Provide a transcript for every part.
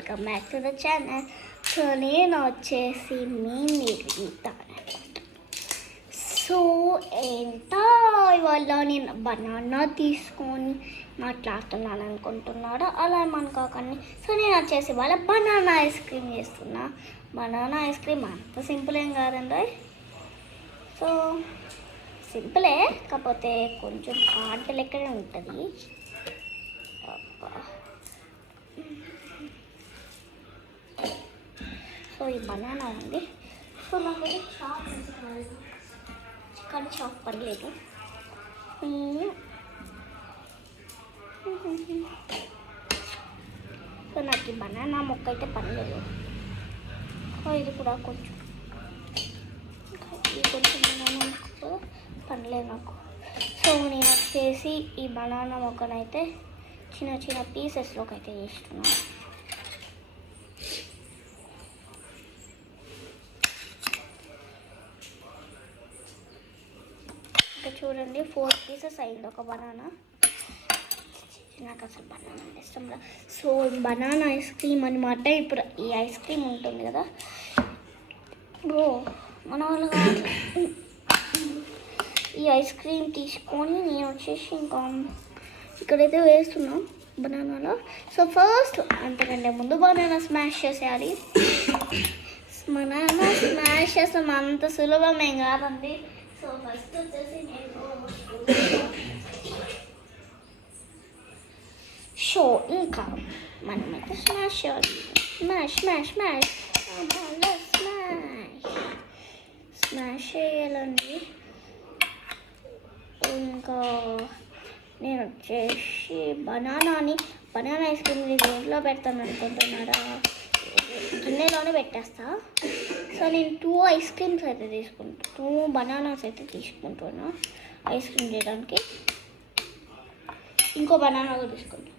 Welcome back to the channel. So నేను వచ్చేసి మీ నిర్మిత. సో ఏంటో ఇవాళ నేను బనానా తీసుకొని మాట్లాడుతున్నాను అనుకుంటున్నాడు, అలా అనుకోకండి. సో నేను వచ్చేసి ఇవాళ బనానా ఐస్ క్రీమ్ చేస్తున్నా. బనానా ఐస్ క్రీమ్ అంత సింపుల్ ఏం కాదండి. సో సింపులే, కాకపోతే కొంచెం హార్డ్ లెక్కనే ఉంటుంది. సో ఈ బనానా ఉంది. సో నాకు షాప్ చికెన్ షాప్ పర్లేదు. సో నాకు ఈ బనానా మొక్క అయితే పర్లేదు. సో ఇది కూడా కొంచెం బనానా మొక్క పర్లేదు నాకు. సో నేను వచ్చేసి ఈ బనానా మొక్కనైతే చిన్న చిన్న పీసెస్లోకి అయితే చేస్తున్నాను. ఇంకా చూడండి 4 పీసెస్ అయింది ఒక బనానా. నాకు అసలు బనానా ఇష్టం లేదు. సో బనానా ఐస్ క్రీమ్ అనమాట. ఇప్పుడు ఈ ఐస్ క్రీమ్ ఉంటుంది కదా, మన వాళ్ళు ఈ ఐస్ క్రీమ్ తీసుకొని నేను వచ్చేసి ఇంకా ఇక్కడైతే వేస్తున్నాం బనానాలో. సో ఫస్ట్ అంతకంటే ముందు బనానా స్మాష్ చేసేయాలి. బనానా స్మాష్ చేస్తాం, అంత సులభమేం కాదండి. సో ఫస్ట్ వచ్చేసి నేను ఇంకా మనమైతే స్మాష్ చేయాలి. Smash smash smash smash smash చేయాలండి. ఇంకా నేను వచ్చేసి బనానా ఐస్ క్రీమ్ దేంట్లో పెడతాను అనుకుంటున్నారా? గిన్నెలోనే పెట్టేస్తా. సో నేను 2 ఐస్ క్రీమ్స్ అయితే తీసుకుంటాను, 2 బనానాస్ అయితే తీసుకుంటున్నా ఐస్ క్రీమ్ చేయడానికి. ఇంకో బనానా కూడా తీసుకుంటాను.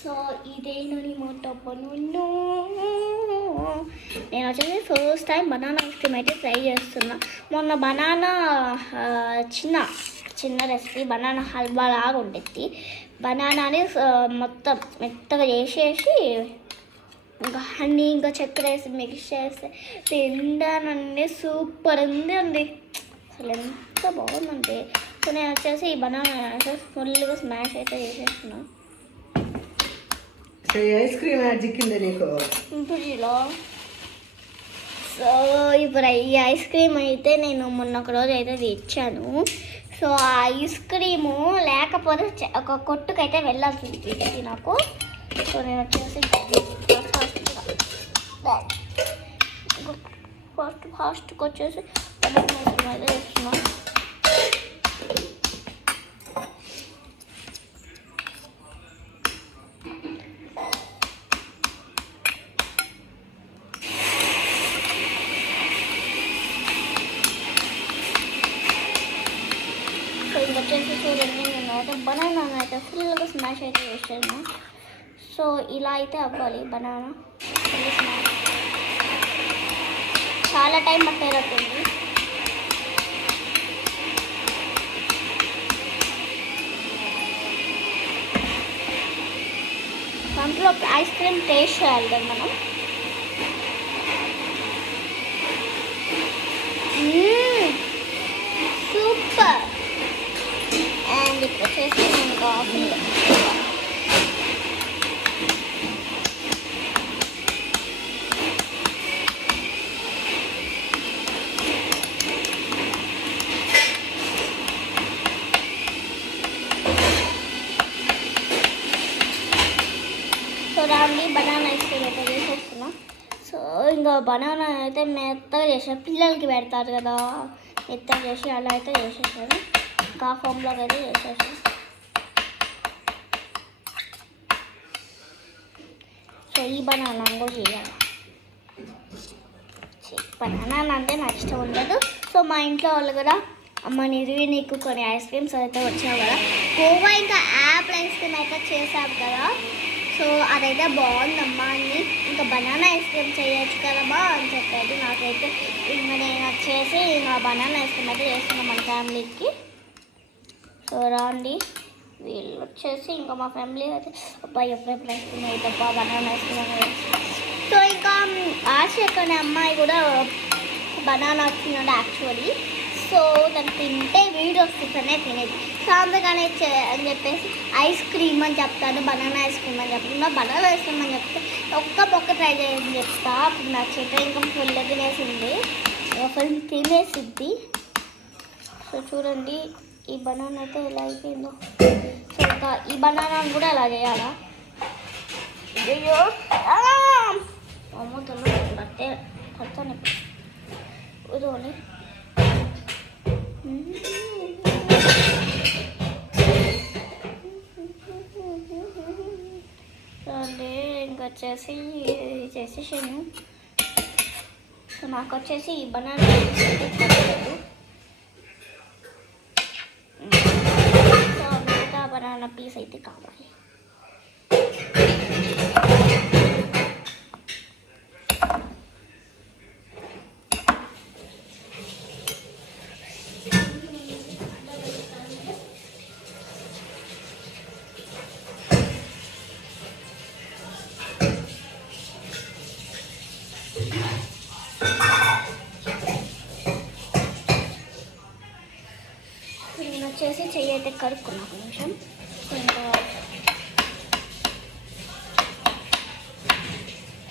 సో ఇదేనని మాట పనులు. నేను వచ్చేసి first time banana ice cream అయితే ట్రై చేస్తున్నా. మొన్న బనానా చిన్న రెసిపీ బనానా హల్వా లాగా ఉంటుంది. బనానాని మొత్తం మెత్తగా చేసేసి ఇంకా హనీ ఇంకా చక్కెర వేసి మిక్స్ చేస్తే తిండానండి. సూపర్ ఉంది అండి, అసలు ఎంత బాగుందండి. సో నేను వచ్చేసి ఈ బనానా ఫుల్గా స్మాష్ అయితే చేసేస్తున్నాను. Ice cream ఇంపులో. సో ఇప్పుడు ఈ ఐస్ క్రీమ్ అయితే నేను మొన్న ఒక రోజు అయితే తెచ్చాను. సో ఆ ఐస్ క్రీము లేకపోతే ఒక కొట్టుకైతే వెళ్ళాల్సి ఉంటుంది నాకు. సో నేను వచ్చేసి ఫాస్ట్కి వచ్చేసి అయితే చేస్తున్నాను. వచ్చేసి చూడండి, నేను అయితే బనానా అయితే ఫుల్గా స్మాష్ అయితే చేసాను. సో ఇలా అయితే అవ్వాలి బనానా ఫుల్ స్మాష్. చాలా టైం పట్టేటట్టుంది. దాంట్లో ఐస్ క్రీమ్ టేస్ట్ చేయాలి కదా మనం. సూపర్. అండ్ ఇప్పుడు వచ్చేసి ఇంకా చూడండి బనానా ఐస్ క్రీమ్ అయితే చేసేస్తున్నా. సో ఇంకా బనానా అయితే మెత్తగా చేసాను, పిల్లలకి పెడతారు కదా, మెత్తగా చేసి అలా అయితే చేసేసాను. ఇంకా ఫోమ్లోకి అయితే చేసేసాను. సో ఈ బనానా కూడా చేయాలి. బనానా అంటే నాకు ఇష్టం ఉండదు. సో మా ఇంట్లో వాళ్ళు కూడా అమ్మ నీకు కొన్ని ఐస్ క్రీమ్స్ అయితే వచ్చావు కదా, గోవా ఇంకా యాపిల్ ఐస్ క్రీమ్ అయితే చేసావు కదా, సో అదైతే బాగుందమ్మా అని, ఇంకా బనానా ఐస్ క్రీమ్ చేయొచ్చు కదమ్మా అని చెప్పేది. నాకైతే ఇంకా నేను వచ్చేసి ఇంకా బనానా ఐస్ క్రీమ్ అయితే చేస్తున్నాను మన ఫ్యామిలీకి. సో రండి వీళ్ళు వచ్చేసి ఇంకా మా ఫ్యామిలీ అయితే అబ్బాయి ఎప్పుడెప్పుడు ఐస్ క్రీమ్ అవుతాబ్బా బనానా ఐస్ క్రీమ్. సో ఇంకా ఆశ అనే అమ్మాయి కూడా బనానా తిన్నాడు యాక్చువల్లీ. సో తను తింటే వీడియోస్ తినే తినేది. సో అందుకని అని చెప్పేసి ఐస్ క్రీమ్ అని చెప్తాను, బనానా ఐస్ క్రీమ్ అని చెప్తున్నా. బనానా ఐస్ క్రీమ్ అని చెప్తే ఒక్క ట్రై చేయని చెప్తా. అప్పుడు నచ్చితే ఇంకా ఫుల్ తినేసింది, ఫుల్ తినేసిద్ది. సో చూడండి ఈ బనానా అయితే ఎలా అయిపోయిందో. సో ఇంకా ఈ బనానాను కూడా ఎలా చేయాలా? అయ్యో అమ్మ తను బట్టే కొత్తని ఇదోని చూడండి ఇంకా వచ్చేసి చేసేసాను. సో నాకు వచ్చేసి ఈ బనానా పర్లేదు. సో మిగతా బనానా పీస్ అయితే కావాలి. నేను వచ్చేసి చెయ్యి అయితే కడుక్కున్నా ఒక నిమిషం. ఇంకా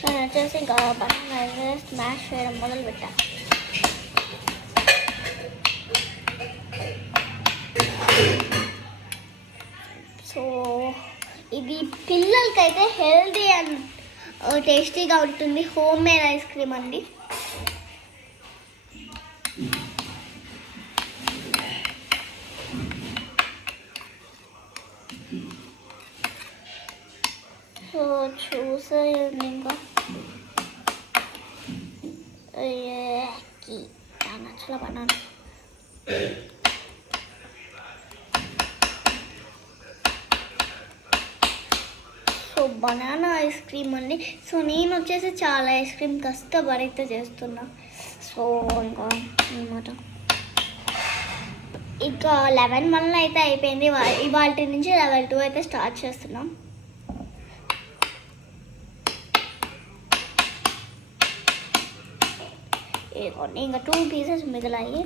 నేను వచ్చేసి ఇంకా బనానా స్మాష్ చేయడం మొదలు పెట్టా. సో ఇది పిల్లలకైతే హెల్తీ అండ్ టేస్టీగా ఉంటుంది. హోమ్ మేడ్ ఐస్ క్రీమ్ అండి. సో చూసేయండి ఇంకా నచ్చల banana. So banana ice cream అండి. సో నేను వచ్చేసి చాలా ఐస్ క్రీమ్ కష్టపడితే చేస్తున్నా. సో ఇంకా అన్నమాట ఇంకా 11 అయితే అయిపోయింది. ఇవాళ నుంచి 12 అయితే స్టార్ట్ చేస్తున్నాం. ఇంకా 2 పీసెస్ మిగిలాయి.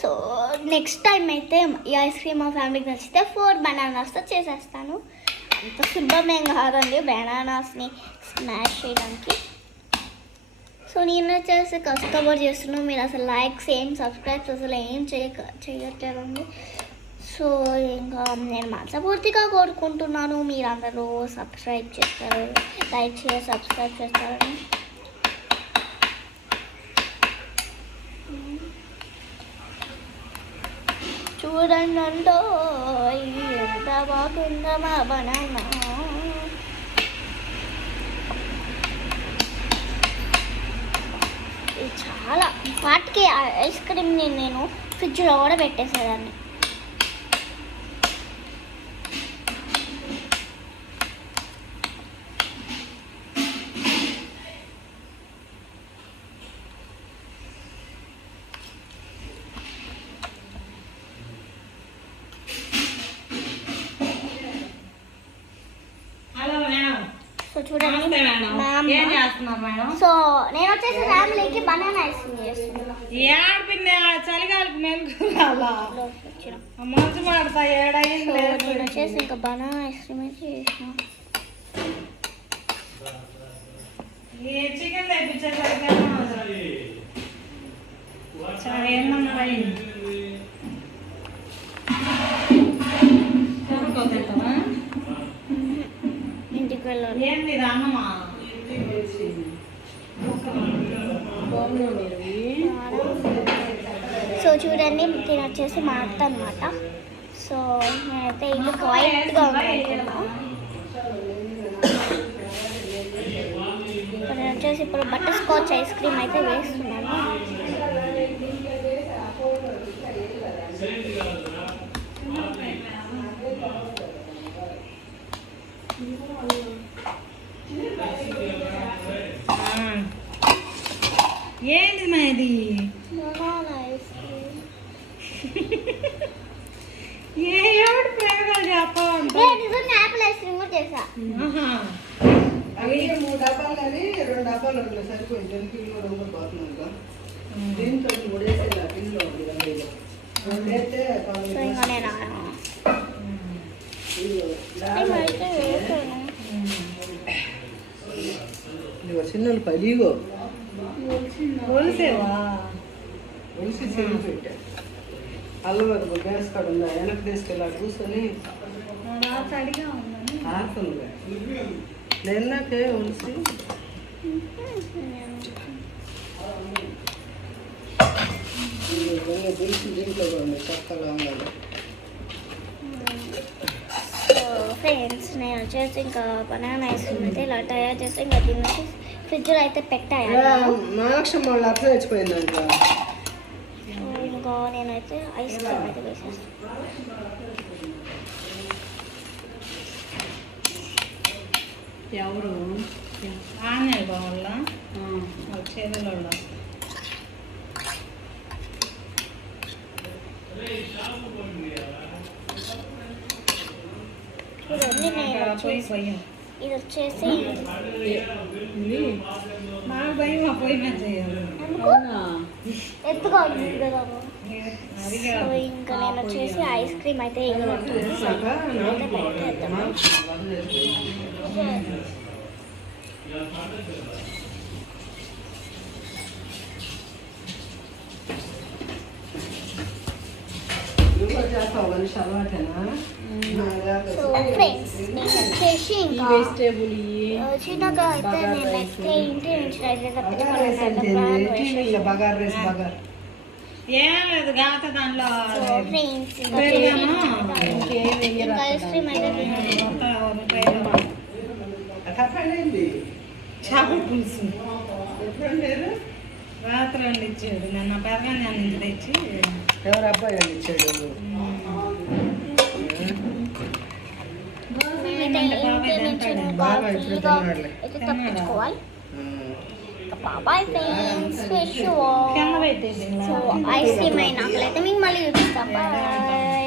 సో నెక్స్ట్ టైం అయితే ఈ ఐస్ క్రీమ్ మా ఫ్యామిలీకి నచ్చితే 4 బనానాస్తో చేసేస్తాను. అంత సులభమేం కాదండి బనానాస్ని స్మాష్ చేయడానికి. సో నేను వచ్చేసి కష్టపడి చేస్తున్నాను. మీరు అసలు లైక్స్ ఏం సబ్స్క్రైబ్స్ అసలు ఏం చేయట్లేదండి. సో ఇంకా నేను మనస్ఫూర్తిగా కోరుకుంటున్నాను మీరందరూ సబ్స్క్రైబ్ చేస్తారు, లైక్ చేసి సబ్స్క్రైబ్ చేస్తారని. చూడండి అంటో ఎంత బాగుందో మా బనానా. ఇది చాలా వాటికి ఐస్ క్రీమ్ని నేను ఫ్రిడ్జ్లో కూడా పెట్టేసేదాన్ని. సో చూడండి సో నేను వచ్చేసి ఫ్యామిలీకి బనానా ఐస్ క్రీమ్ చేస్తున్నాను. చలిగాలికి మంచు పడతా నేను వచ్చేసి ఇంకా బనానా ఐస్ క్రీమ్ అయితే చేసిన. చికెన్ తెప్పించేసరికి ఏమన్నా ఇంటికి వెళ్ళాలి. ఏంది అన్నమా సో చూడండి దీని వచ్చేసి మా అత్త అనమాట. సో నేనైతే ఇల్లు వైట్గా ఉన్నాను. నేను వచ్చేసి ఇప్పుడు బటర్ స్కాచ్ ఐస్ క్రీమ్ అయితే వేస్తున్నాను. ఏంటి మాది బనానా ఐస్ క్రీమ్ చేసా. ఆహా. అవి 3 డబ్బాలు కానీ 2 డబ్బాలు ఉండే సరిపోయింది. 10 కిలో రెండు పోతున్నాను. దీంతో 3 వేసేలా కిలో ఉంది 2 వేస్తే సో ఇంకా నేను అయితే వేసాను. చిన్నలు పలిగో పోలిసేవా? ఒలిసి చెరువు పెట్టా. అల్లం గ్యాస్ కాడ ఉందా వెనక్కి తీసుకెళ్ళి కూర్చొని తడిగా ఉందని. ఆడుతుంది. నిన్నకే ఒలిసి దీంట్లో ఉంది చక్కగా ఉండాలి. సో ఫ్రెండ్స్ నేను వచ్చేసి ఇంకా బనానా ఐస్ క్రీమ్ అయితే ఇలా తయారు చేసి ఇంకా దీన్ని ఫ్రిడ్జ్లో అయితే పెట్టాను. మహాలక్ష్మి వాళ్ళు అర్థం తెచ్చిపోయిందంట. సో ఇంకా నేనైతే ఐస్ క్రీమ్ అయితే వేసేస్తాను. ఎవరు ఆన్లైన్ బాగుండ చేతుల్లో ఇవన్నీ నేను వచ్చేసి ఇది వచ్చేసి మాకు భయం ఆ పొయ్యి మీద చేయాలి. ఎత్తుగా ఉంది కదా. సో ఇంకా నేను వచ్చేసి ఐస్ క్రీమ్ అయితే వేయబడుతుంది. సో అయితే బయట వేద్దాము. చేస్తావు మనిషి అలవాటేనా? సో ఫ్రెండ్స్ నేను వచ్చేసి ఇంకా వెజిటేబుల్ చిన్నగా అయితే నేనైతే ఇంటి నుంచి అయితే బగార్ రైస్ అంటే టీవీలో బగార్ రైస్ బగార్ ఏం లేదు గాత దాంట్లో సో ఫ్రెండ్స్ ఇంకా పెరుగను ఇంకా ఐస్ క్రీమ్ అయితే తినాలి. చెప్పండి చేపల పులుసు ఎప్పుడు లేరు రాత్రి వాళ్ళు ఇచ్చాడు. నిన్న పెరగని నుంచి తెచ్చి ఎవరు అబ్బాయి అని ఇచ్చాడు. నేనైతే ఇంటి నుంచి బాగా ఇప్పుడు ఫుల్గా తిన్నాడులే. అయితే తప్పించుకోవాలి. బాబాయ్ ఫ్రెండ్స్ ఫిష్ కింద పెట్టేసి సో ఐస్ క్రీమ్ అయినాకలైతే మీకు మళ్ళీ చూపిస్తాం. బాయ్.